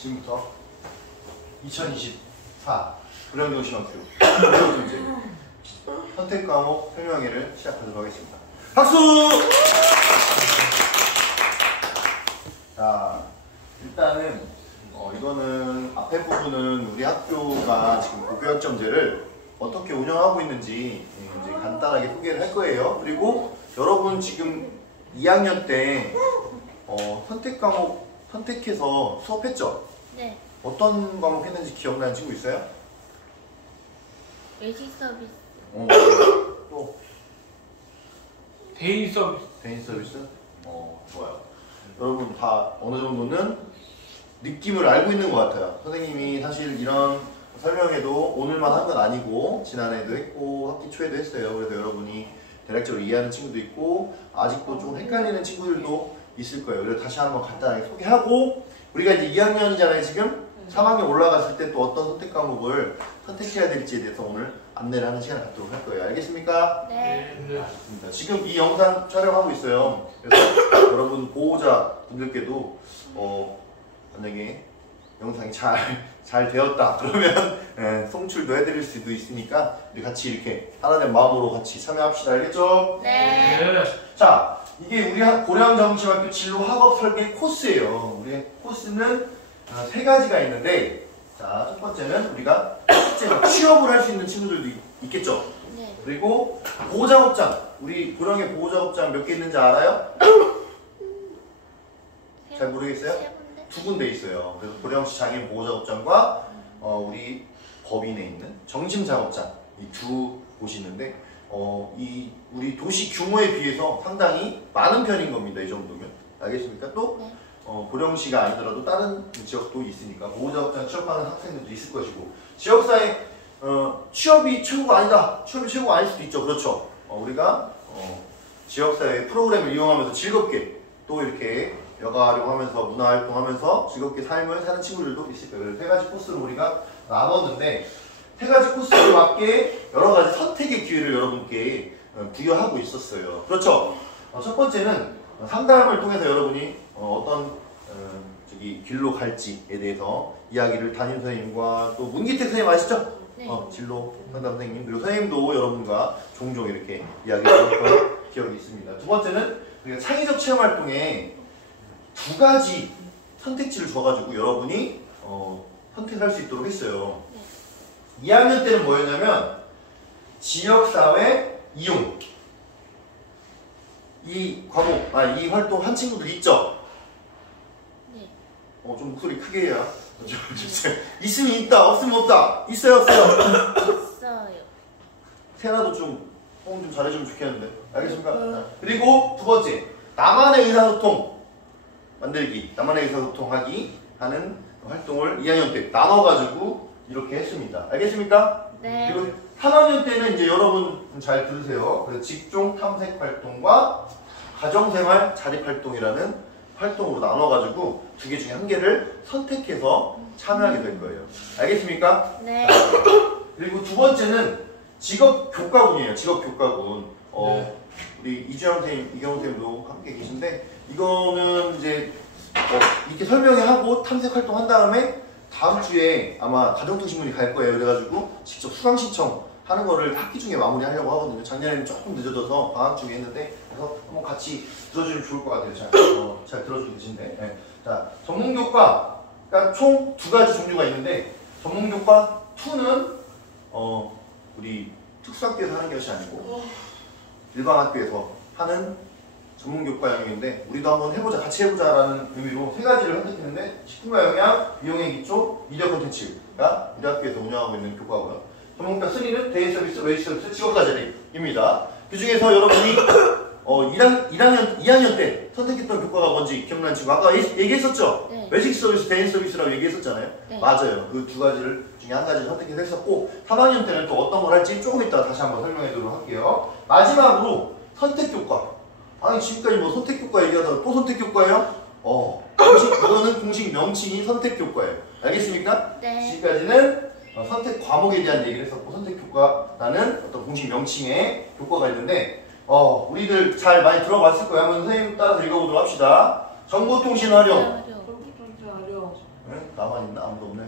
지금부터 2024 불량정시학교 문제 선택 과목 설명회를 시작하도록 하겠습니다. 박수! 자, 일단은 이거는 앞에 부분은 우리 학교가 지금 고교학점제를 어떻게 운영하고 있는지 이제 간단하게 소개를 할 거예요. 그리고 여러분 지금 2학년 때 선택 과목 선택해서 수업했죠? 네. 어떤 과목 했는지 기억나는 친구 있어요? 외식 서비스. 또 대인 서비스. 대인 서비스? 좋아요. 여러분 다 어느 정도는 느낌을 알고 있는 것 같아요. 선생님이 사실 이런 설명회도 오늘만 한 건 아니고 지난해도 했고 학기 초에도 했어요. 그래서 여러분이 대략적으로 이해하는 친구도 있고 아직도 좀 헷갈리는 친구들도 있을 거예요. 그래서 다시 한번 간단하게 소개하고 우리가 이제 2학년이잖아요 지금? 3학년 올라갔을 때 또 어떤 선택 과목을 선택해야 될지에 대해서 오늘 안내를 하는 시간을 갖도록 할 거예요. 알겠습니까? 네. 알겠습니다. 지금 이 영상 촬영하고 있어요. 그래서 여러분 보호자 분들께도 만약에 영상이 잘 되었다 그러면 송출도 해드릴 수도 있으니까 우리 같이 이렇게 하나된 마음으로 같이 참여합시다. 알겠죠? 네. 자, 이게 우리 고량정시학교 진로 학업 설계 코스예요. 우리 코스는 3가지가 있는데, 자, 첫 번째는 우리가 실제로 취업을 할 수 있는 친구들도 있겠죠? 네. 그리고 보호작업장, 우리 고령의 보호작업장 몇 개 있는지 알아요? 잘 모르겠어요? 2군데 있어요. 그래서 고령시 장애인 보호작업장과 우리 법인에 있는 정심작업장 이 2곳이 있는데 이 우리 도시 규모에 비해서 상당히 많은 편인 겁니다. 이 정도면 알겠습니까? 또 네. 고령시가 아니더라도 다른 지역도 있으니까 보호작업장 취업하는 학생들도 있을 것이고 지역사회 취업이 최고가 아니다. 취업이 최고가 아닐 수도 있죠. 그렇죠. 우리가 지역사회 프로그램을 이용하면서 즐겁게 또 이렇게 여가 활용하면서 문화활동하면서 즐겁게 삶을 사는 친구들도 있을 거예요. 그래서 3가지 코스로 우리가 나눴는데 3가지 코스에 맞게 여러 가지 선택의 기회를 여러분께 부여하고 있었어요. 그렇죠? 첫 번째는 상담을 통해서 여러분이 어떤 길로 갈지에 대해서 이야기를 담임 선생님과 또 문기택 선생님 아시죠? 네. 진로 상담 선생님 그리고 선생님도 여러분과 종종 이렇게 이야기를 했던 기억이 있습니다. 두 번째는 우리가 창의적 체험 활동에 2가지 선택지를 줘가지고 여러분이 선택할 수 있도록 했어요. 네. 2학년 때는 뭐였냐면 지역사회 이용 이 과목, 이 활동 한 친구들 있죠? 네. 좀 목소리 크게 해야. 있으면 있다, 없으면 없다. 있어요, 없어요? 있어요. 세나도 좀 호응 좀 잘해주면 좋겠는데. 알겠습니까? 그리고 2번째, 나만의 의사소통 만들기, 나만의 의사소통 하기 하는 활동을 2학년 때 나눠가지고 이렇게 했습니다. 알겠습니까? 네. 그리고 3학년 때는 이제 여러분 잘 들으세요. 그래서 직종 탐색 활동과 가정생활 자립 활동이라는 활동으로 나눠가지고 2개 중에 1개를 선택해서 참여하게 될 거예요. 알겠습니까? 네. 그리고 2번째는 직업 교과군이에요. 직업 교과군. 네. 우리 이주영 선생님, 이경호 선생님도 함께 계신데 이거는 이제 이렇게 설명회 하고 탐색 활동 한 다음에 다음 주에 아마 가정통신문이 갈 거예요. 그래가지고 직접 수강 신청하는 거를 학기 중에 마무리하려고 하거든요. 작년에는 조금 늦어져서 방학 중에 했는데 그래서 한번 같이 들어주면 좋을 것 같아요. 잘 들어주고 계신데. 네. 자, 전문교과가 총 2가지 종류가 있는데 전문교과 2는 우리 특수학교에서 하는 것이 아니고 일반 학교에서 하는 전문교과 영역인데 우리도 한번 해보자, 같이 해보자라는 의미로 3가지를 선택했는데 식품과 영양, 미용의 기초, 미디어 콘텐츠가 우리 학교에서 운영하고 있는 교과고요. 전문교과 3는 데이 서비스, 웨이지 서비스, 직업가 자립입니다. 그 중에서 여러분이 2학년 때 선택했던 교과가 뭔지 기억나는 친구 아까 얘기했었죠? 네. 웨이지 서비스, 데이 서비스라고 얘기했었잖아요. 네. 맞아요. 그 2가지를 중에 1가지를 선택해서 했었고 3학년 때는 또 어떤 걸 할지 조금 이따 다시 한번 설명해 드리도록 할게요. 마지막으로 선택교과. 아니 지금까지 뭐 선택교과 얘기하다가 또 선택교과예요? 이거는 공식 명칭이 선택교과예요. 알겠습니까? 네. 지금까지는 선택 과목에 대한 얘기를 했었고 선택교과라는 어떤 공식 명칭의 교과가 있는데 우리들 잘 많이 들어봤을 거예요. 한번 선생님 따라서 읽어보도록 합시다. 정보통신 활용. 컴퓨터 활용. 네? 나만 있나? 아무도 없네.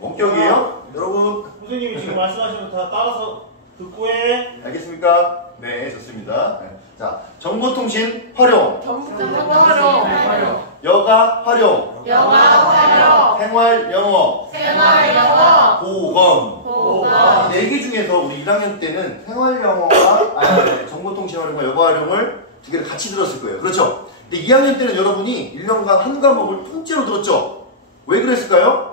원격이에요? 여러분. 선생님이 지금 말씀하신 거 다 따라서 듣고 해. 알겠습니까? 네, 좋습니다. 네. 자, 정보통신 활용, 여가 활용, 생활 영어, 보건. 이 네 개 중에서 우리 1학년 때는 생활 영어와 정보통신 활용과 여가 활용을 두 개를 같이 들었을 거예요. 그렇죠? 근데 2학년 때는 여러분이 1년간 한 과목을 통째로 들었죠? 왜 그랬을까요?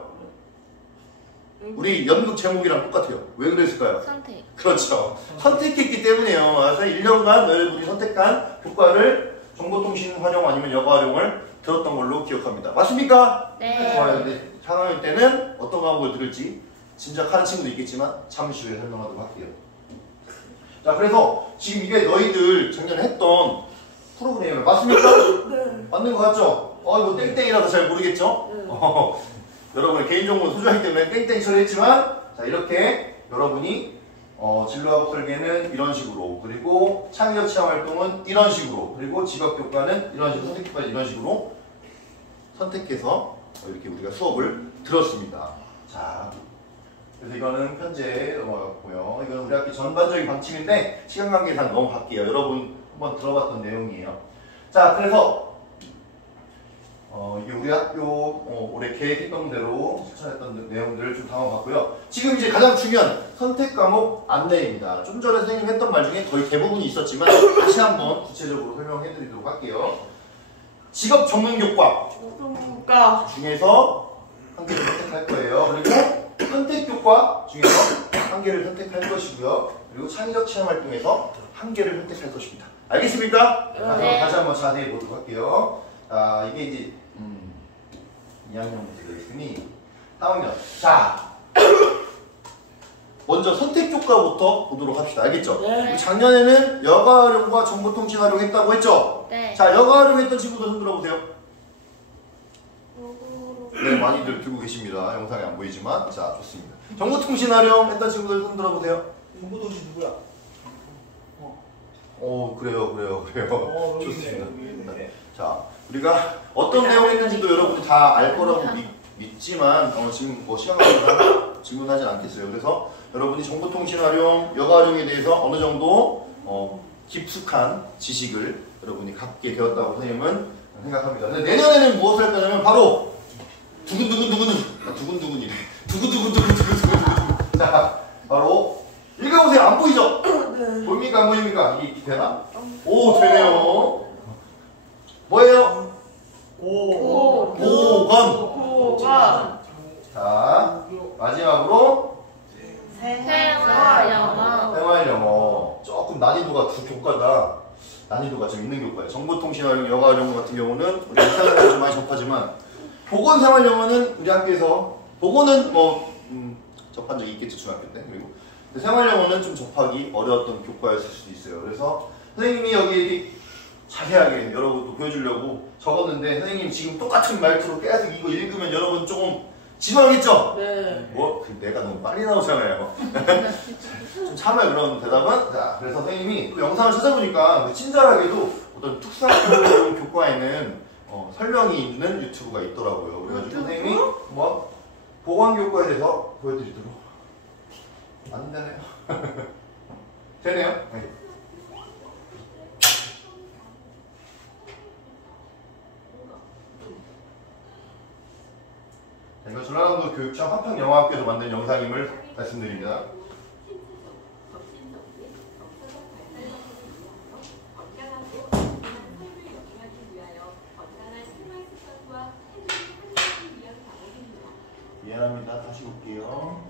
우리 연극 제목이랑 똑같아요. 왜 그랬을까요? 선택. 그렇죠. 선택했기 때문에요. 그래서 1년간 여러분이 선택한 교과를 정보통신 활용 아니면 여가 활용을 들었던 걸로 기억합니다. 맞습니까? 네. 좋아요. 근데 4학년 때는 어떤 과목을 들을지 짐작하는 친구도 있겠지만 잠시 후에 설명하도록 할게요. 자, 그래서 지금 이게 너희들 작년에 했던 프로그램 맞습니까? 네. 맞는 거 같죠? 이거 땡땡이라서 잘 모르겠죠? 여러분의 개인정보는 소중하기 때문에 땡땡 처리했지만 자, 이렇게 여러분이 진로학업 설계는 이런 식으로, 그리고 창의적 체험 활동은 이런 식으로, 그리고 직업교과는 이런 식으로, 선택교과는 이런 식으로 선택해서 이렇게 우리가 수업을 들었습니다. 자, 그래서 이거는 현재 넘어갔고요. 이건 우리 학교 전반적인 방침인데 시간 관계상 넘어갈게요. 여러분 한번 들어봤던 내용이에요. 자, 그래서 이게 우리 학교 올해 계획했던 대로 실천했던 내용들을 좀 담아봤고요. 지금 이제 가장 중요한 선택 과목 안내입니다. 좀 전에 선생님이 했던 말 중에 거의 대부분이 있었지만 다시 한번 구체적으로 설명해 드리도록 할게요. 직업 전문 교과 중에서 한 개를 선택할 거예요. 그리고 선택 교과 중에서 한 개를 선택할 것이고요. 그리고 창의적 체험 활동에서 한 개를 선택할 것입니다. 알겠습니까? 네. 다시 한번 자세히 보도록 할게요. 이게 이제 2학년부터 되어있으니 3학년. 자, 먼저 선택 교과부터 보도록 합시다. 알겠죠? 네. 작년에는 여가 활용과 정보통신 활용했다고 했죠? 네. 자, 여가 활용했던 친구들 손 들어보세요. 네, 많이들 들고 계십니다. 영상에 안 보이지만. 자, 좋습니다. 정보통신 활용했던 친구들 손 들어보세요. 정보통신 누구야? 그래요. 여기 좋습니다. 있네. 자, 우리가 어떤 내용을 했는지도 여러분이 다 알 거라고 믿지만 지금 시간 관계상 질문하진 않겠어요. 그래서 여러분이 정보통신 활용, 여가 활용에 대해서 어느 정도 깊숙한 지식을 여러분이 갖게 되었다고 선생님은 생각합니다. 근데 내년에는 무엇을 할 거냐면 바로 두근두근이래. 자, 바로 읽어보세요. 안 보이죠? 보입니까? 안 보입니까? 이게 되나? 오, 되네요. 뭐예요? 보건. 자, 마지막으로 생활 영어. 생활 영어. 조금 난이도가 두 교과다. 난이도가 좀 있는 교과예요. 정보통신 활용, 여가 활용 같은 경우는 우리 일상에서 좀 많이 접하지만 보건 생활 영어는 우리 학교에서 보건은 접한 적이 있겠죠, 중학교 때. 그리고 생활 영어는 좀 접하기 어려웠던 교과였을 수도 있어요. 그래서 선생님이 여기 자세하게 여러분도 보여주려고 적었는데 선생님 지금 똑같은 말투로 계속 이거 읽으면 여러분 조금 지루하겠죠? 네. 내가 너무 빨리 나오잖아요. 좀 참아요, 그런 대답은. 자, 그래서 선생님이 또 영상을 찾아보니까 친절하게도 어떤 특수학교 교과에는 설명이 있는 유튜브가 있더라고요. 그래가지고 선생님이 한번 보건교과에 대해서 보여드리도록. 안 되네요. 되네요? 네. 이거 전라남도 교육청 한평영어학교에서 만든 영상임을 말씀드립니다. 미안합니다. 다시 볼게요.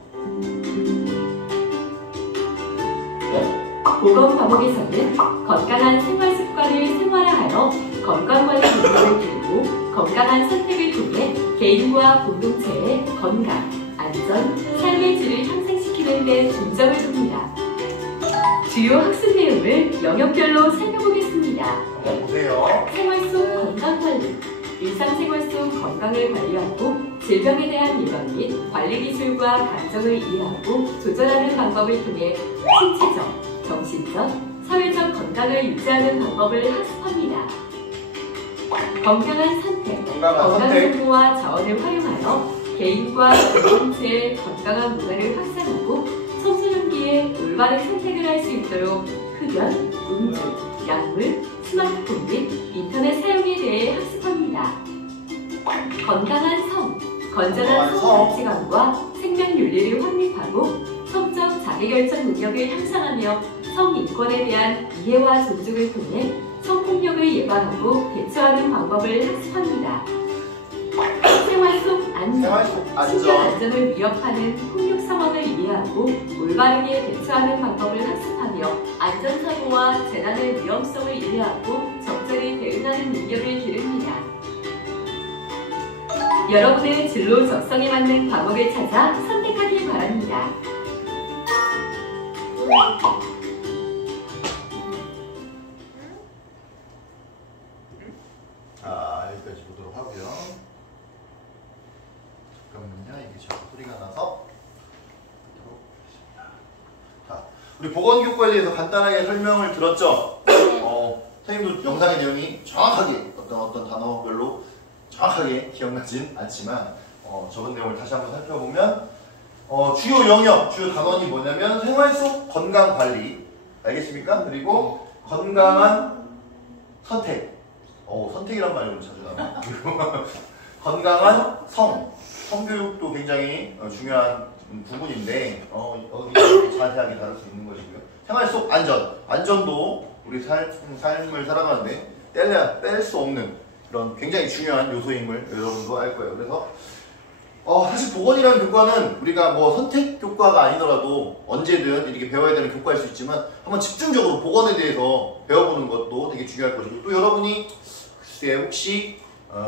보건 과목에서는 건강한 생활 습관을 생활화하여 건강관리 노력을 기르고 건강한 선택을 통해 개인과 공동체의 건강, 안전, 삶의 질을 향상시키는 데 중점을 둡니다. 주요 학습 내용을 영역별로 살펴보겠습니다. 보세요. 생활 속 건강관리, 일상생활 속 건강을 관리하고 질병에 대한 예방 및 관리 기술과 감정을 이해하고 조절하는 방법을 통해 신체적, 정신적, 사회적 건강을 유지하는 방법을 학습합니다. 건강한 선택, 건강 정보와 자원을 활용하여 개인과 공동체의 건강한 문화를 확산하고 청소년기에 올바른 선택을 할 수 있도록 흡연, 음주, 약물, 스마트폰 및 인터넷 사용에 대해 학습합니다. 건강한 성, 건전한 성 가치관과 생명윤리를 확립하고 성적 자기결정 능력을 향상하며 성인권에 대한 이해와 존중을 통해 성폭력을 예방하고 대처하는 방법을 학습합니다. 생활 속 안전, 신변 안전을 위협하는 폭력 상황을 이해하고 올바르게 대처하는 방법을 학습하며 안전사고와 재난의 위험성을 이해하고 적절히 대응하는 능력을 기릅니다. 여러분의 진로 적성에 맞는 과목을 찾아 선택하길 바랍니다. 자, 여기까지 보도록 하고요. 잠깐만요. 이게 자꾸 소리가 나서. 자, 우리 보건교과에 대해서 간단하게 설명을 들었죠? 선생님도 영상의 내용이 정확하게 어떤 단어별로 정확하게 기억나진 않지만 적은 내용을 다시 한번 살펴보면 주요 영역, 주요 단원이 뭐냐면 생활 속 건강관리, 알겠습니까? 그리고 건강한 선택, 선택이란 말이 오늘 자주 나와요. 그리고 건강한 성교육도 굉장히 중요한 부분인데 여기 자세하게 다룰 수 있는 것이고요. 생활 속 안전도 우리 삶을 살아가는데 뺄 수 없는 그런 굉장히 중요한 요소임을 여러분도 알 거예요. 그래서 사실 보건이라는 교과는 우리가 뭐 선택 교과가 아니더라도 언제든 이렇게 배워야 되는 교과일 수 있지만 한번 집중적으로 보건에 대해서 배워보는 것도 되게 중요할 것이고, 또 여러분이 글쎄 혹시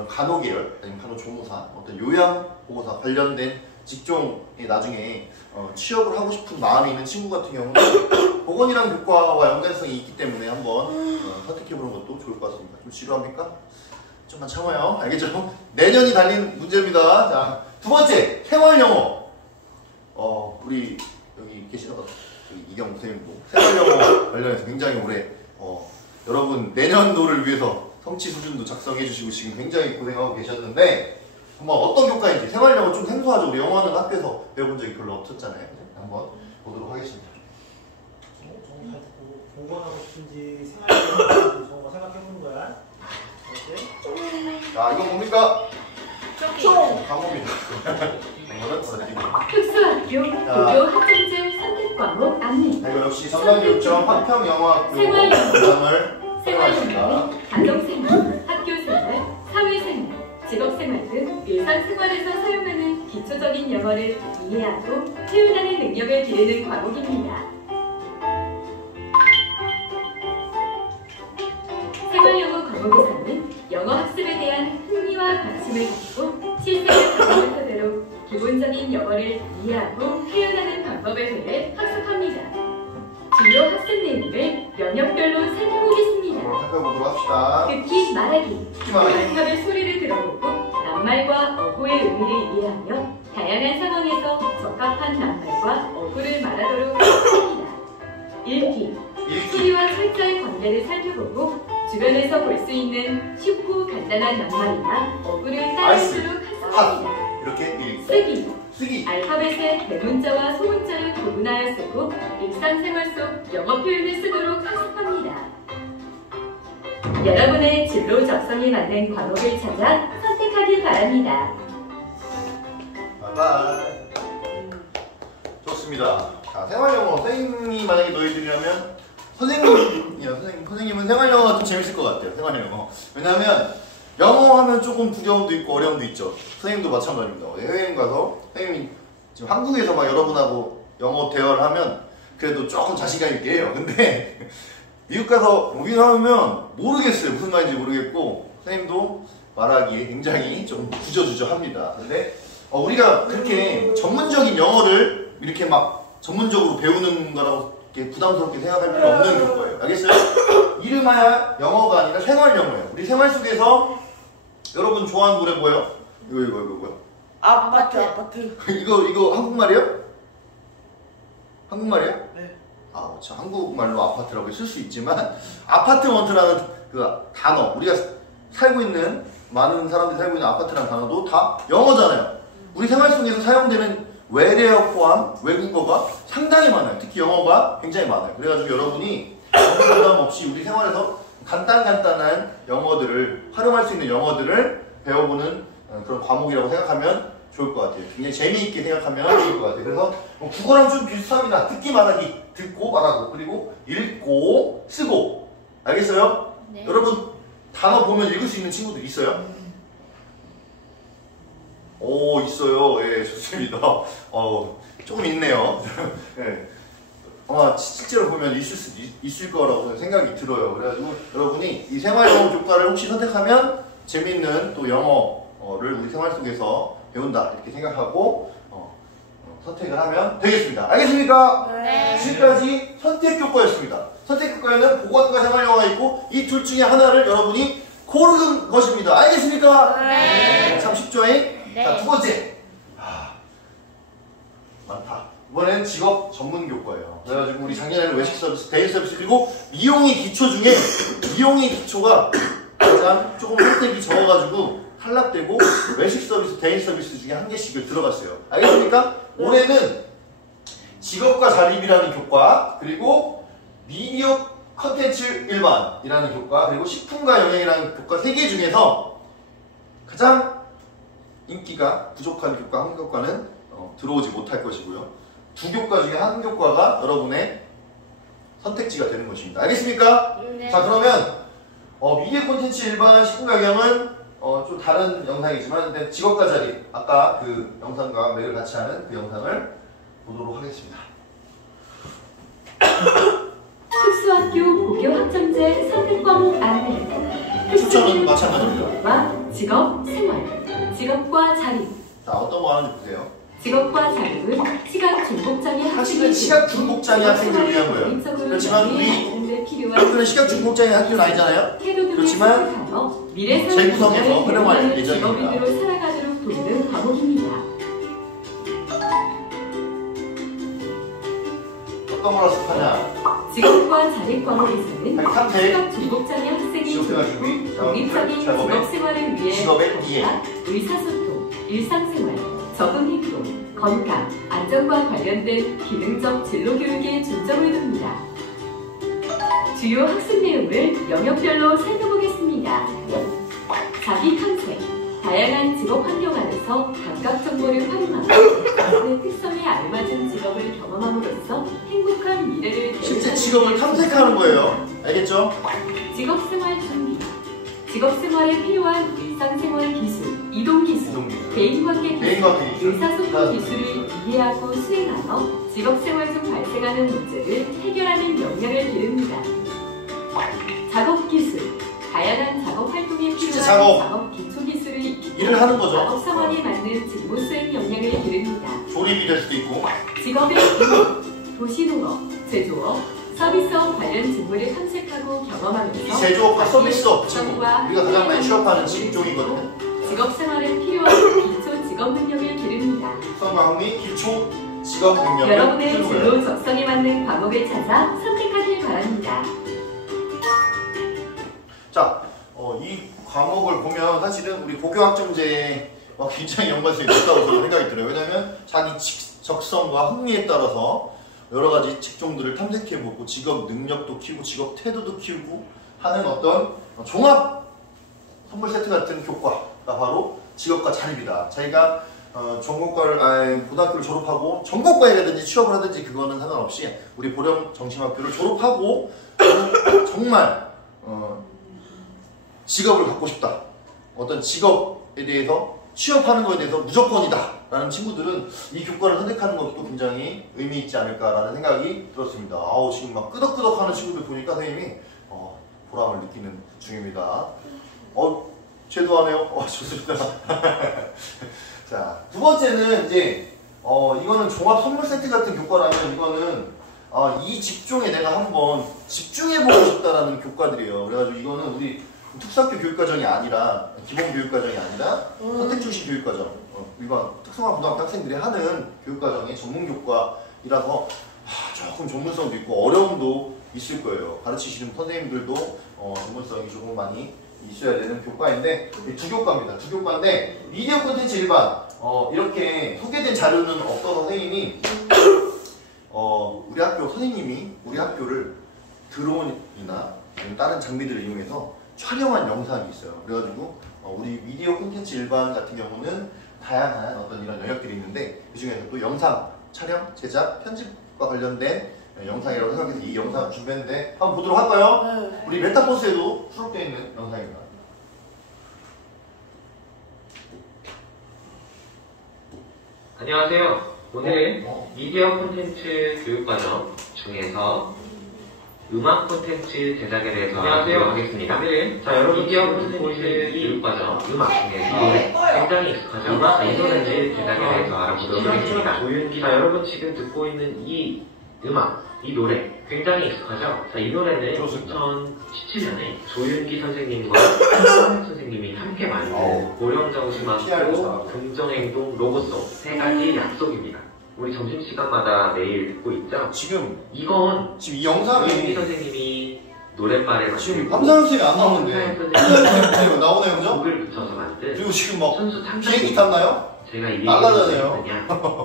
간호계열 아니면 간호조무사 어떤 요양보호사 관련된 직종에 나중에 취업을 하고 싶은 마음이 있는 친구 같은 경우는 보건이라는 교과와 연관성이 있기 때문에 한번 선택해보는 것도 좋을 것 같습니다. 좀 지루합니까? 좀만 참아요. 알겠죠? 내년이 달린 문제입니다. 자, 두 번째, 생활영어. 우리 여기 계시는 이경 선생님도 생활영어 관련해서 굉장히 오래 여러분 내년도를 위해서 성취 수준도 작성해 주시고 지금 굉장히 고생하고 계셨는데 한번 어떤 교과인지, 생활영어 좀 생소하죠? 우리 영어는 학교에서 배워본 적이 별로 없었잖아요. 한번 보도록 하겠습니다. 정말 잘 듣고 공부하고 싶은지 생활하고 정말 생각해보는 거야. 자, 이거 뭡니까? 총. 과목입니다. 이거는 어디고? 특수학교 고교 학점제 선택 과목 안내. 이거 역시 성남교육청 화평영어학교 생활영어. 영상을 생활영어는 가정생활, 학교생활, 사회생활, 직업생활 등 일상생활에서 사용하는 기초적인 영어를 이해하고 표현하는 능력을 기르는 과목입니다. 생활영어 과목에서는 영어 학습에 대한 흥미와 관심을 갖고 실생활 경험을 토대로 기본적인 영어를 이해하고 표현하는 방법에 대해 학습합니다. 주요 학습 내용을 영역별로 살펴보겠습니다. 살펴보도록 합시다. 듣기 말하기, 듣기 말하기. 알파벳 소리를 들어보고 낱말과 어구의 의미를 이해하며 다양한 상황에서 적합한 낱말과 어구를 말하도록 학습합니다. 읽기, 소리와 철자의 관계를 살펴보고 주변에서 볼 수 있는 쉽고 간단한 낱말이나 어구를 따라하도록 학습합니다. 이렇게 쓰기. 알파벳의 대문자와 소문자를 구분하여 쓰고 일상생활 속 영어 표현을 쓰도록 학습합니다. 여러분의 진로 적성에 맞는 과목을 찾아 선택하길 바랍니다. 바이바이. 좋습니다. 자, 생활영어 선생님이 만약에 너희들이라면 선생님은 생활영어가 좀 재밌을 것 같아요. 생활영어. 왜냐하면 영어 하면 조금 두려움도 있고 어려움도 있죠. 선생님도 마찬가지입니다. 해외여행 가서 선생님이 지금 한국에서 막 여러분하고 영어 대화를 하면 그래도 조금 자신감 있게 해요. 근데 미국 가서 여기 하면 모르겠어요. 무슨 말인지 모르겠고 선생님도 말하기에 굉장히 좀 주저주저합니다. 근데 우리가 그렇게 전문적인 영어를 이렇게 막 전문적으로 배우는 거라고 이렇게 부담스럽게 생각할 필요 없는 거예요. 알겠어요? 이름하여 영어가 아니라 생활 영어예요. 우리 생활 속에서 여러분 좋아하는 노래 뭐예요? 이거 뭐야? 아파트. 이거 한국말이에요? 한국말이에요? 네. 그렇죠. 한국말로 아파트라고 쓸 수 있지만 아파트먼트라는 그 단어, 우리가 살고 있는 많은 사람들이 살고 있는 아파트라는 단어도 다 영어잖아요. 우리 생활 속에서 사용되는 외래어 포함 외국어가 상당히 많아요. 특히 영어가 굉장히 많아요. 그래가지고 여러분이 부담 없이 우리 생활에서 간단한 영어들을 활용할 수 있는 영어들을 배워보는 그런 과목이라고 생각하면 좋을 것 같아요. 굉장히 재미있게 생각하면 좋을 것 같아요. 그래서 국어랑 좀 비슷합니다. 듣기 말하기, 듣고 말하고, 그리고 읽고 쓰고. 알겠어요? 네. 여러분 단어 보면 읽을 수 있는 친구들 있어요? 오, 있어요. 예, 좋습니다. 조금 있네요. 예. 아마 실제로 보면 있을 거라고 생각이 들어요. 그래가지고 여러분이 이 생활영어 교과를 혹시 선택하면 재밌는 또 영어를 우리 생활 속에서 배운다 이렇게 생각하고 선택을 하면 되겠습니다. 알겠습니까? 네. 지금까지 선택교과였습니다. 선택교과에는 보건과 생활영어가 있고 이 둘 중에 하나를 여러분이 고르는 것입니다. 알겠습니까? 네. 참 쉽죠잉? 네. 자, 두 번째. 많다. 이번엔 직업 전문 교과예요. 그래가지고 우리 작년에는 외식 서비스, 데이 서비스, 그리고 미용의 기초 중에 미용의 기초가 가장 조금 혜택이 적어가지고 탈락되고 외식 서비스, 데이 서비스 중에 한 개씩을 들어갔어요. 알겠습니까? 올해는 직업과 자립이라는 교과, 그리고 미디어 컨텐츠 일반이라는 교과, 그리고 식품과 영양이라는 교과 3개 중에서 가장 인기가 부족한 교과 한 교과는 들어오지 못할 것이고요. 두 교과 중에 한 교과가 여러분의 선택지가 되는 것입니다. 알겠습니까? 네. 자, 그러면 미디어 콘텐츠 일반 식품과 영양은 좀 다른 영상이지만 근데 직업과 자립, 아까 그 영상과 매를 같이 하는 그 영상을 보도록 하겠습니다. 특수학교 고교 학점제 선택 과목 안내. 추천은 마찬가지입니다. 와 직업 생활, 직업과 자립. 자, 어떤 거 하는지 보세요. 직업과 자립은 시각 중복장애 사실은 시각 중복장애 학생들을 위한 거예요. 그렇지만 우리 학교는 시각 중복장애 학교는 아니잖아요. 그렇지만 재구성해서 활용할 예정입니다. 직업인으로 살아가도록 돕는 과목입니다. 어떤 걸 학습하냐? 직업과 자립 과목에서는 탐색, 시각 중복장애 학생이 직업생활 준비, 독립적인 직업생활을 위해 직업의 이해, 의사소통, 일상생활, 적응 행동, 건강, 안전과 관련된 기능적 진로 교육에 중점을 둡니다. 주요 학습 내용을 영역별로 살펴보겠습니다. 자기 탐색, 다양한 직업 환경 안에서 감각 정보를 활용하고 자신의 특성에 알맞은 직업을 경험함으로써 행복한 미래를 실제 직업을 탐색하는 거예요. 알겠죠? 직업생활 준비, 직업생활에 필요한 일상생활 기술, 이동기술, 대인관계 기술, 의사소통 기술을 이해하고 수행하여 직업생활 중 발생하는 문제를 해결하는 역량을 기릅니다. 작업기술, 다양한 작업 활동에 필요한 작업 기초 기술을 익히고 일을 하는 거죠. 작업 상황에 맞는 직무 수행 역량을 기릅니다. 조립이 될 수도 있고. 직업의 기능, 도시농업, 제조업, 서비스업 관련 직무를 탐색하고 경험하면서 이 제조업과 서비스업 직무, 우리가 가장 많이 취업하는 직종이거든요. 직업생활에 필요한 기초 직업 능력을 기릅니다. 특성과 흥미, 기초 직업 능력을 여러분의 키우는 거예요. 진로 적성에 맞는 과목을 찾아 선택하길 바랍니다. 자, 이 과목을 보면 사실은 우리 고교학점제와 굉장히 연관성이 높다고 저는 생각이 들어요. 왜냐하면 자기 적성과 흥미에 따라서 여러 가지 직종들을 탐색해보고 직업 능력도 키우고 직업 태도도 키우고 하는 어떤 종합 선물 세트 같은 교과가 바로 직업과 자립이다. 자기가 전공과를 고등학교를 졸업하고 전공과에 취업을 하든지 그거는 상관없이 우리 보령 정심학교를 졸업하고 정말 직업을 갖고 싶다. 어떤 직업에 대해서 취업하는 것에 대해서 무조건이다 라는 친구들은 이 교과를 선택하는 것도 굉장히 의미 있지 않을까라는 생각이 들었습니다. 아우, 지금 막 끄덕끄덕 하는 친구들 보니까 선생님이 보람을 느끼는 중입니다. 쟤도 하네요. 좋습니다. 자, 두 번째는 이제 이거는 종합 선물 세트 같은 교과라면 이거는 이 직종에 내가 한번 집중해보고 싶다라는 교과들이에요. 그래가지고 이거는 우리 특수학교 교육과정이 아니라 기본교육과정이 아니라 선택중심 교육과정, 일반 특성화 고등학교 학생들이 하는 교육과정의 전문교과이라서 조금 전문성도 있고 어려움도 있을 거예요. 가르치시는 선생님들도 전문성이 조금 많이 있어야 되는 교과인데 두 교과입니다. 두 교과인데 미디어 콘텐츠 일반 이렇게 소개된 자료는 없던 선생님이 우리 학교 선생님이 우리 학교를 드론이나 다른 장비들을 이용해서 촬영한 영상이 있어요. 그래가지고 우리 미디어 콘텐츠 일반 같은 경우는 다양한 어떤 이런 영역들이 있는데 그 중에서 또 영상 촬영, 제작, 편집과 관련된 영상이라고 생각해서 이 영상을 준비했는데 한번 보도록 할까요? 네. 우리 메타버스에도 수록되어 있는 영상입니다. 안녕하세요. 오늘은 미디어 콘텐츠 교육과정 중에서 음악 콘텐츠 제작에 대해서 알아보겠습니다. 오늘은 여러분 미디어 콘텐츠 교육과정 음악 중에서 굉장히 익숙하죠. 음악 콘텐츠 제작에 대해서 알아보도록 하겠습니다. 자, 여러분 지금 듣고 있는 이 음악, 이 노래 굉장히 익숙하죠? 자, 이 노래는 2017년에 조윤기 선생님과 한상혁 선생님이 함께 만든 고령정신학교 긍정행동 로고송 세 가지 약속입니다. 우리 점심시간마다 매일 듣고 있죠? 지금 이 영상이 조윤기 선생님이 노랫말에 지금 함상혁 선생님이 안 나오는데 함상혁 선생님 나오네요, 그죠? 곡을 붙여서 만든 그리고 지금 막 선수 비행기 탔나요? 제가 이 날아다녀요.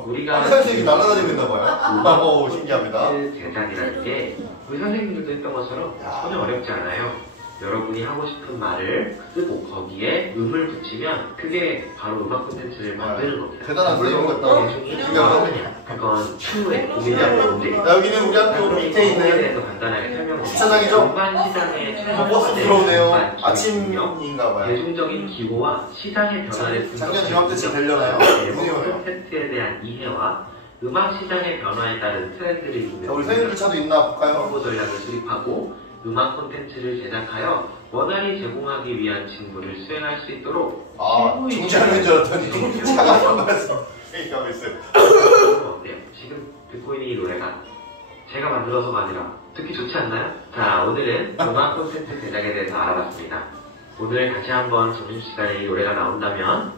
우리가 함상혁 선생님이 날아다니고 있나봐요. 신기합니다. 제작이라는 게 우리 선생님들도 했던 것처럼 전혀 어렵지 않아요. 여러분이 하고 싶은 말을 쓰고 거기에 음을 붙이면 그게 바로 음악 콘텐츠를 만드는 겁니다. 대단한 선생님 같다. 중요한 그건 추후에 고민할 건데 여기는 우리 학교 밑에 있는 대해서 간단하게 설명을 주차장이죠? 전반 시장의 버스 들어오네요. 아침인가봐요. 대중적인 기호와 시장의 변화를 작년 이맘때쯤 되려나요? 콘텐츠에 대한 이해와 음악 시장의 변화에 따른 트렌드를 읽는 우리 선생님들 차도 있나 볼까요? 홍보 전략을 수립하고 음악 콘텐츠를 제작하여 원활히 제공하기 위한 직무를 수행할 수 있도록 중지하는 줄 알았더니 차가 나가서 얘기하고 있어요. 어때요? 지금 듣고 있는 이 노래가 제가 만들어서가 아니라 듣기 좋지 않나요? 자, 오늘은 음악 콘텐츠 제작에 대해서 알아봤습니다. 오늘 다시 한번 점심시간에 이 노래가 나온다면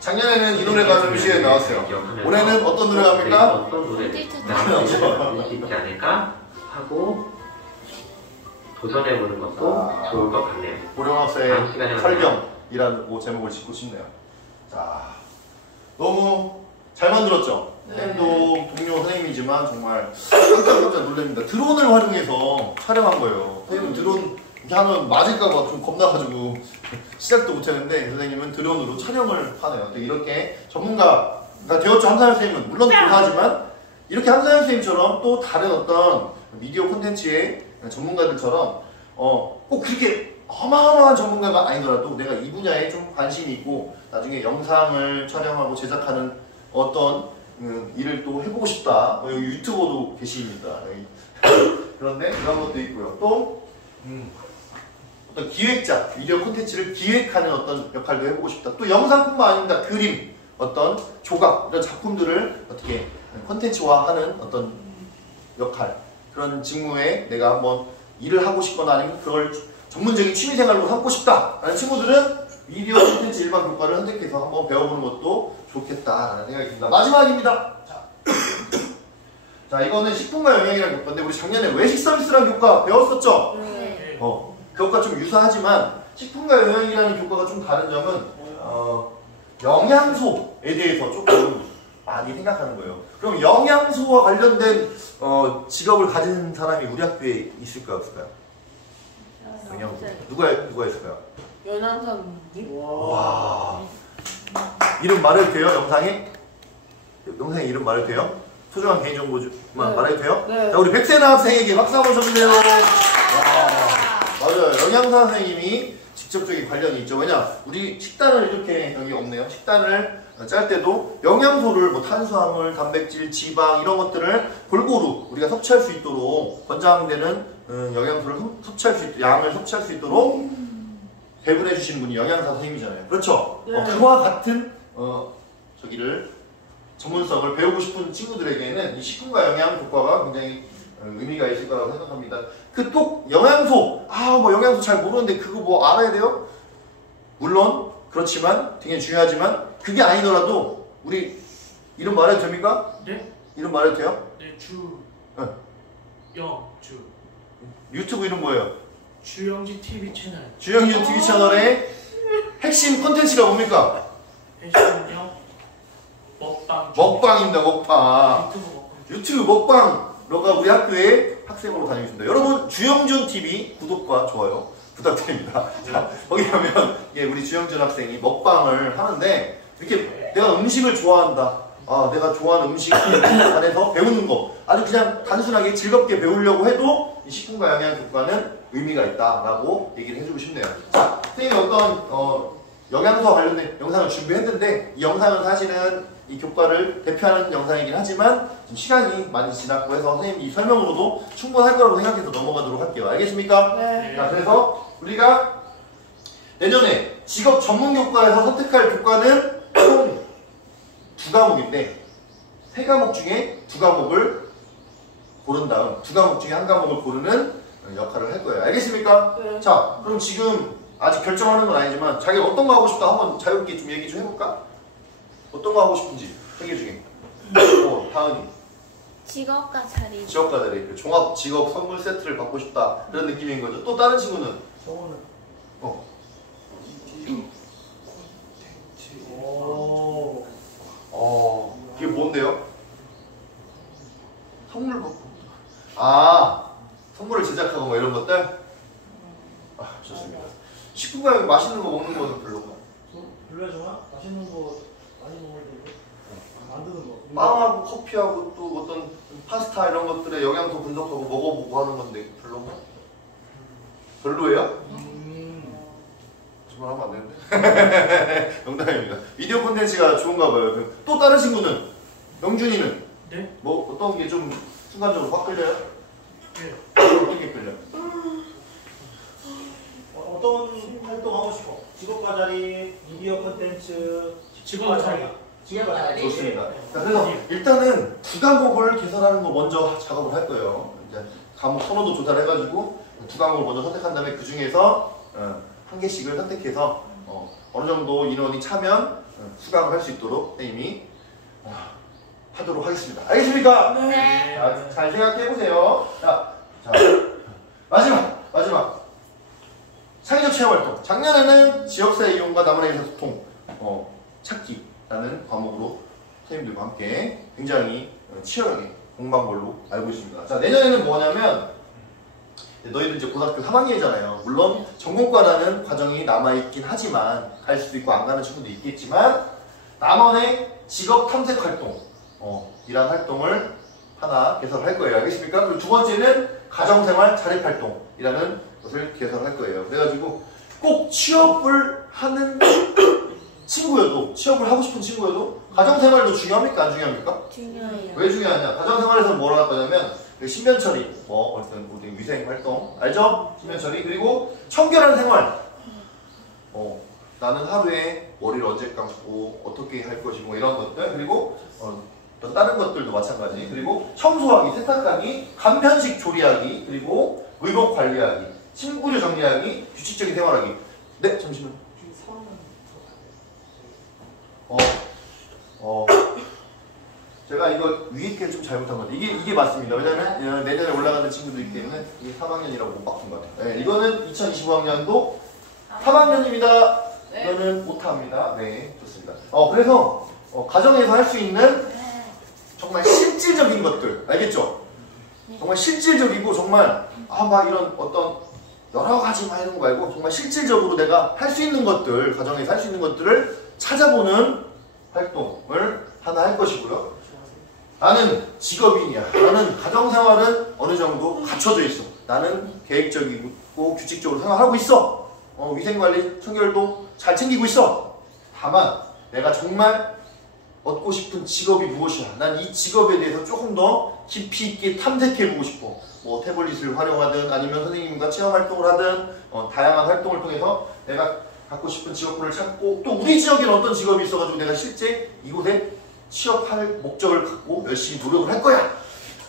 작년에는 이 노래가 점심시간에 나왔어요. 올해는 어떤 노래가 합니까? 어떤 노래를 나올지 있지 않을까 하고 도전해보는 것도 좋을 것 같네요. 고령학생의 설경이라는 제목을 짓고 싶네요. 자, 너무 잘 만들었죠? 또 동료 선생님이지만 정말 깜짝 놀랍니다. 드론을 활용해서 촬영한 거예요. 선생님은 드론 이렇게 하면 맞을까봐 좀 겁나가지고 시작도 못했는데 선생님은 드론으로 촬영을 하네요. 이렇게 전문가가 되었죠. 함상혁 선생님은 물론 교사지만 이렇게 함상혁 선생님처럼 또 다른 어떤 미디어 콘텐츠의 전문가들처럼 꼭 그렇게 어마어마한 전문가가 아니더라도 내가 이 분야에 좀 관심이 있고 나중에 영상을 촬영하고 제작하는 어떤 일을 또 해보고 싶다. 여기 유튜버도 계십니다. 그런데 그런 것도 있고요. 또 어떤 기획자, 미디어 콘텐츠를 기획하는 어떤 역할도 해보고 싶다. 또 영상뿐만 아닙니다. 그림, 어떤 조각 이런 작품들을 어떻게 콘텐츠화하는 어떤 역할, 그런 직무에 내가 한번 일을 하고 싶거나 아니면 그걸 전문적인 취미생활로 삼고 싶다라는 친구들은 미디어 콘텐츠 일반 교과를 선택해서 한번 배워보는 것도 좋겠다라는 생각이 듭니다. 마지막입니다. 자, 이거는 식품과 영양이라는 교과인데 우리 작년에 외식 서비스라는 교과 배웠었죠? 네. 교과 좀 유사하지만 식품과 영양이라는 교과가 좀 다른 점은 영양소에 대해서 조금 많이 생각하는 거예요. 그럼 영양소와 관련된 직업을 가진 사람이 우리 학교에 있을까요, 없을까요? 영양소 누가 있을까요? 연한사님. 와, 이름 말해도 돼요? 영상에 이름 말해도 돼요? 소중한 개인정보만 말해도 돼요? 네. 자, 우리 백세나 학생에게 박수 한번 쳐주세요. 맞아요. 영양사 선생님이 직접적인 관련이 있죠. 왜냐, 우리 식단을 이렇게 여기 없네요. 식단을 짤 때도 영양소를 뭐 탄수화물, 단백질, 지방 이런 것들을 골고루 우리가 섭취할 수 있도록 권장되는 영양소를 섭취할 수 있도록 양을 섭취할 수 있도록 배분해 주시는 분이 영양사 선생님이잖아요. 그렇죠? 네. 그와 같은 저기를 전문성을 배우고 싶은 친구들에게는 이 식품과 영양 교과가 굉장히 의미가 있을 거라고 생각합니다. 그 또 영양소, 뭐 영양소 잘 모르는데 그거 뭐 알아야 돼요? 물론 그렇지만 되게 중요하지만 그게 아니더라도 우리 이름 말해도 됩니까? 네? 이름 말해도 돼요? 네, 네. 주. 유튜브 이름 뭐예요? 주영지 TV 채널. 주영준 TV 채널의 핵심 콘텐츠가 뭡니까? 해시군요. 먹방. 먹방입니다. 먹방. 유튜브 먹방. 유튜브 먹방러가 우리 학교에 학생으로 다니고 있습니다. 여러분 주영준 TV 구독과 좋아요 부탁드립니다. 자, 거기 가면 우리 주영준 학생이 먹방을 하는데 이렇게 내가 음식을 좋아한다. 내가 좋아하는 음식 안에서 배우는 거 아주 그냥 단순하게 즐겁게 배우려고 해도 이 식품과 영양 교과는 의미가 있다라고 얘기를 해주고 싶네요. 자, 선생님이 어떤 영양소와 관련된 영상을 준비했는데 이 영상은 사실은 이 교과를 대표하는 영상이긴 하지만 지금 시간이 많이 지났고 해서 선생님 이 설명으로도 충분할 거라고 생각해서 넘어가도록 할게요. 알겠습니까? 네. 자, 그래서 우리가 내년에 직업 전문 교과에서 선택할 교과는 총 2과목인데 3과목 중에 2과목을 고른 다음 2과목 중에 1과목을 고르는 역할을 할 거예요. 알겠습니까? 네. 자, 그럼 지금 아직 결정하는 건 아니지만 자기가 어떤 거 하고 싶다 한번 자유롭게 좀 얘기 좀 해볼까? 어떤 거 하고 싶은지 3개 중에 다은이 직업과 자리. 직업과 자리 그 종합 직업 선물 세트를 받고 싶다 그런 느낌인 거죠. 또 다른 친구는 저거는 그게 뭔데요? 선물 받고 선물을 제작하고 뭐 이런 것들? 좋습니다. 식구가 맛있는 거 먹는 거는 별로가? 별로지만 맛있는 거 많이 먹을 때 만드는 거. 빵하고 커피하고 또 어떤 파스타 이런 것들의 영양소 분석하고 먹어보고 하는 건데 별로가? 별로예요? 정말 하면 안 되는데? 농담입니다. 비디오 콘텐츠가 좋은가 봐요. 또 다른 친구는? 영준이는? 네? 뭐 어떤 게 좀 순간적으로 확 끌려요? 네. 어떤 게 끌려? 어떤 활동하고 싶어? 직업과 자리, 미디어 콘텐츠, 직업과 자리. 직업과 자리. 좋습니다. 자, 그래서 일단은 2과목을 개설하는 거 먼저 작업을 할 거예요. 이제 과목 선호도 조사를 해가지고 2과목을 먼저 선택한 다음에 그 중에서 한 개씩을 선택해서 어느 정도 인원이 차면 수강을 할 수 있도록 선생님이 하도록 하겠습니다. 알겠습니까? 네. 자, 잘 생각해 보세요. 자, 마지막 창의적 체험 활동. 작년에는 지역사회 이용과 남한에서 소통, 찾기라는 과목으로 선생님들과 함께 굉장히 치열하게 공부한 걸로 알고 있습니다. 자, 내년에는 뭐냐면 너희들 이제 고등학교 3학년이잖아요. 물론 전공과라는 과정이 남아있긴 하지만 갈 수도 있고 안 가는 친구도 있겠지만 나만의 직업 탐색 활동 이란 활동을 하나 개설할 거예요. 알겠습니까? 그리고 두 번째는 가정생활 자립 활동이라는 것을 개설할 거예요. 그래가지고 꼭 취업을 하는 친구여도 취업을 하고 싶은 친구여도 가정생활도 중요합니까? 안 중요합니까? 중요해요. 왜 중요하냐? 가정생활에서는 뭐라 할 거냐면 신변처리, 어떤 우리 위생 활동 알죠? 신변처리 그리고 청결한 생활. 나는 하루에 머리를 언제 감고 어떻게 할 것이고 이런 것들 그리고 또 다른 것들도 마찬가지. 그리고 청소하기, 세탁하기, 간편식 조리하기 그리고 의복 관리하기, 침구류 정리하기, 규칙적인 생활하기. 네, 잠시만요. 제가 이거 위에 게 좀 잘못한 것 같아요. 이게 맞습니다. 왜냐면 내년에 올라가는 친구도 있기 때문에 이게 3학년이라고 못 바꾼 것 같아요. 네, 이거는 2025학년도 3학년입니다. 이거는 못합니다. 네, 좋습니다. 그래서 가정에서 할 수 있는 정말 실질적인 것들, 알겠죠? 정말 실질적이고 정말 막 이런 어떤 여러 가지 막 이런 거 말고 정말 실질적으로 내가 할 수 있는 것들, 가정에서 할 수 있는 것들을 찾아보는 활동을 하나 할 것이고요. 나는 직업인이야. 나는 가정생활은 어느 정도 갖춰져 있어. 나는 계획적이고 규칙적으로 생활하고 있어. 위생관리, 청결도 잘 챙기고 있어. 다만 내가 정말 얻고 싶은 직업이 무엇이야. 난 이 직업에 대해서 조금 더 깊이 있게 탐색해보고 싶어. 뭐 태블릿을 활용하든 아니면 선생님과 체험활동을 하든 다양한 활동을 통해서 내가 갖고 싶은 직업군을 찾고 또 우리 지역에는 어떤 직업이 있어가지고 내가 실제 이곳에 취업할 목적을 갖고 열심히 노력을 할 거야.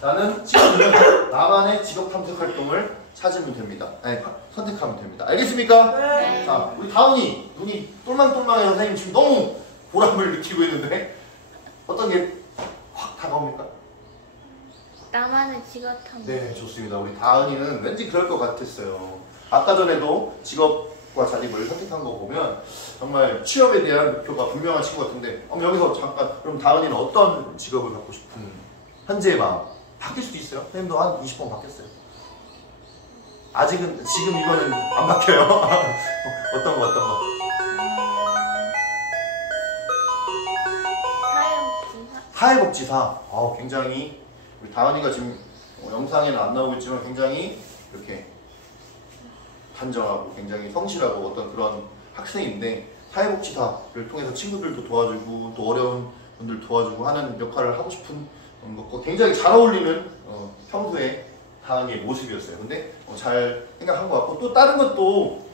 나는 지금은 나만의 직업 탐색 활동을 찾으면 됩니다. 아니, 선택하면 됩니다. 알겠습니까? 네. 자, 우리 다은이 눈이 똘망똘망해서 선생님 지금 너무 보람을 느끼고 있는데 어떤 게 확 다가옵니까? 나만의 직업 탐색. 네, 좋습니다. 우리 다은이는 왠지 그럴 것 같았어요. 아까 전에도 직업과 자립을 선택한 거 보면 정말 취업에 대한 목표가 분명한 친구 같은데 여기서 잠깐 그럼 다은이는 어떤 직업을 갖고 싶은 현재의 마음 바뀔 수도 있어요. 선생님도 한 20번 바뀌었어요. 아직은 지금 이거는 안 바뀌어요. 어떤 거 사회복지사. 사회복지사. 굉장히 우리 다은이가 지금 영상에는 안 나오고 있지만 굉장히 이렇게 단정하고 굉장히 성실하고 어떤 그런 학생인데 사회복지사를 통해서 친구들도 도와주고 또 어려운 분들 도와주고 하는 역할을 하고 싶은 것과 굉장히 잘 어울리는 평소에 다은이의 모습이었어요. 근데 잘 생각한 것 같고 또 다른 것도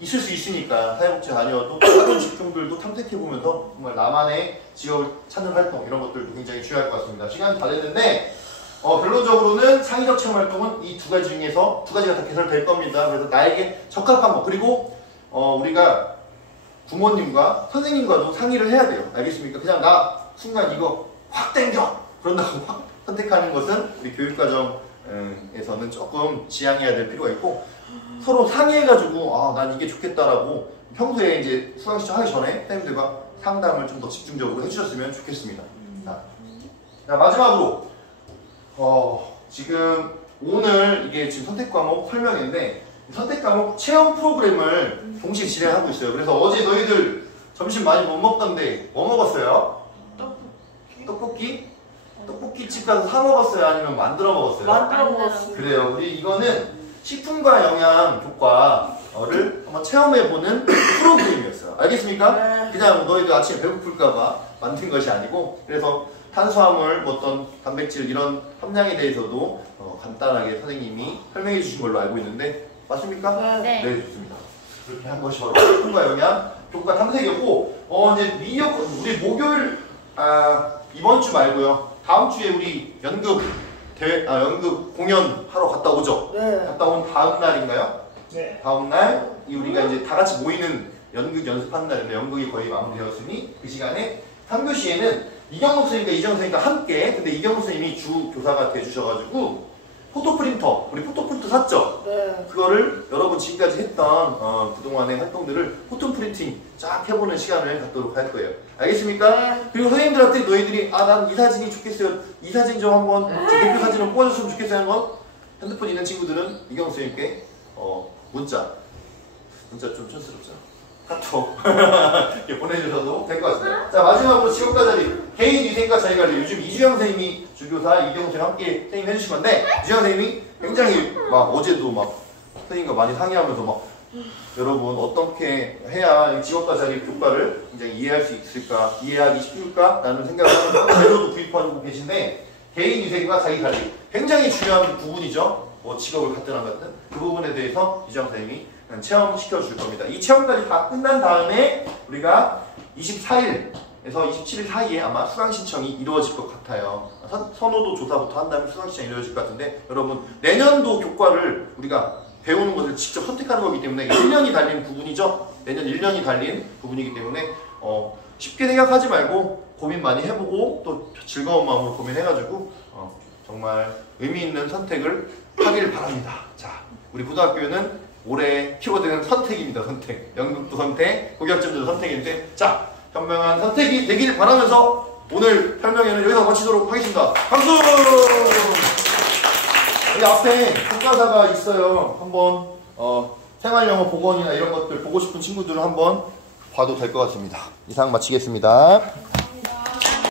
있을 수 있으니까 사회복지사 아니어도 또 다른 직종들도 탐색해보면서 정말 나만의 직업을 찾는 활동 이런 것들도 굉장히 중요할 것 같습니다. 시간이 다 됐는데 결론적으로는 창의적 체험 활동은 이 두 가지 중에서 두 가지가 다 개설될 겁니다. 그래서 나에게 적합한 것 그리고 우리가 부모님과 선생님과도 상의를 해야 돼요. 알겠습니까? 그냥 나 순간 이거 확 땡겨! 그런다고 확 선택하는 것은 우리 교육과정에서는 조금 지양해야 될 필요가 있고 서로 상의해가지고 난 이게 좋겠다라고 평소에 이제 수강 신청하기 전에 선생님들과 상담을 좀 더 집중적으로 해주셨으면 좋겠습니다. 자, 마지막으로 지금 오늘 이게 지금 선택 과목 설명인데 선택 과목 체험 프로그램을 동시에 진행하고 있어요. 그래서 어제 너희들 점심 많이 못 먹던데 뭐 먹었어요? 떡볶이? 떡볶이집 가서 사 먹었어요? 아니면 만들어 먹었어요? 만들어 먹었어요. 그래요. 우리 이거는 식품과 영양 교과를 한번 체험해보는 프로그램이었어요. 알겠습니까? 그냥 너희들 아침에 배고플까봐 만든 것이 아니고 그래서 탄수화물, 어떤 단백질 이런 함량에 대해서도 간단하게 선생님이 설명해 주신 걸로 알고 있는데 맞습니까? 네. 네, 좋습니다. 그렇게 한 것이 바로 식품과 영양 교과 탐색이었고 이제 우리 목요일 이번 주 말고요. 다음 주에 우리 연극 공연 하러 갔다 오죠? 네. 갔다 온 다음 날인가요? 네. 다음 날 우리가 이제 다 같이 모이는 연극 연습하는 날인데 연극이 거의 마무리되었으니 그 시간에 3교시에는 이경록 선생님과 이정 선생님과 함께 근데 이경록 선생님이 주 교사가 돼주셔가지고 포토프린터 우리 포토프린터 샀죠? 네. 그거를 여러분 지금까지 했던 그동안의 활동들을 포토프린팅 쫙 해보는 시간을 갖도록 할 거예요. 알겠습니까? 그리고 선생님들한테 너희들이 난 이 사진이 좋겠어요. 이 사진 좀 한번 제 대표 사진을 뽑아줬으면 좋겠어요 하는 건 핸드폰 있는 친구들은 이경록 선생님께 문자 좀 촌스럽죠? 카톡 이렇게 보내주셔도 될 것 같습니다. 자 마지막으로 직업과 자립 개인 위생과 자기관리 요즘 이주영 선생님이 주교사 이경록 선생님 함께 선생님 해주신 건데 이주영 선생님이 굉장히 어제도 선생님과 많이 상의하면서 여러분 어떻게 해야 직업과 자립 교과를 굉장히 이해할 수 있을까 이해하기 쉽을까 라는 생각을 하면서 재료도 구입하고 계신데 개인 위생과 자기관리 굉장히 중요한 부분이죠. 직업을 갖든 안 갖든 그 부분에 대해서 이주영 선생님이 체험시켜 줄 겁니다. 이 체험까지 다 끝난 다음에 우리가 24일에서 27일 사이에 아마 수강 신청이 이루어질 것 같아요. 선호도 조사부터 한 다음에 수강 신청이 이루어질 것 같은데 여러분 내년도 교과를 우리가 배우는 것을 직접 선택하는 거기 때문에 1년이 달린 부분이죠. 내년 1년이 달린 부분이기 때문에 쉽게 생각하지 말고 고민 많이 해보고 또 즐거운 마음으로 고민해가지고 정말 의미 있는 선택을 하길 바랍니다. 자, 우리 고등학교는 올해 키워드는 선택입니다. 선택. 연극도 선택, 고교학점도 선택인데 자, 현명한 선택이 되길 바라면서 오늘 설명회는 여기서 마치도록 하겠습니다. 박수! 여기 앞에 교과서가 있어요. 한번 생활영어 복원이나 이런 것들 보고 싶은 친구들은 한번 봐도 될 것 같습니다. 이상 마치겠습니다.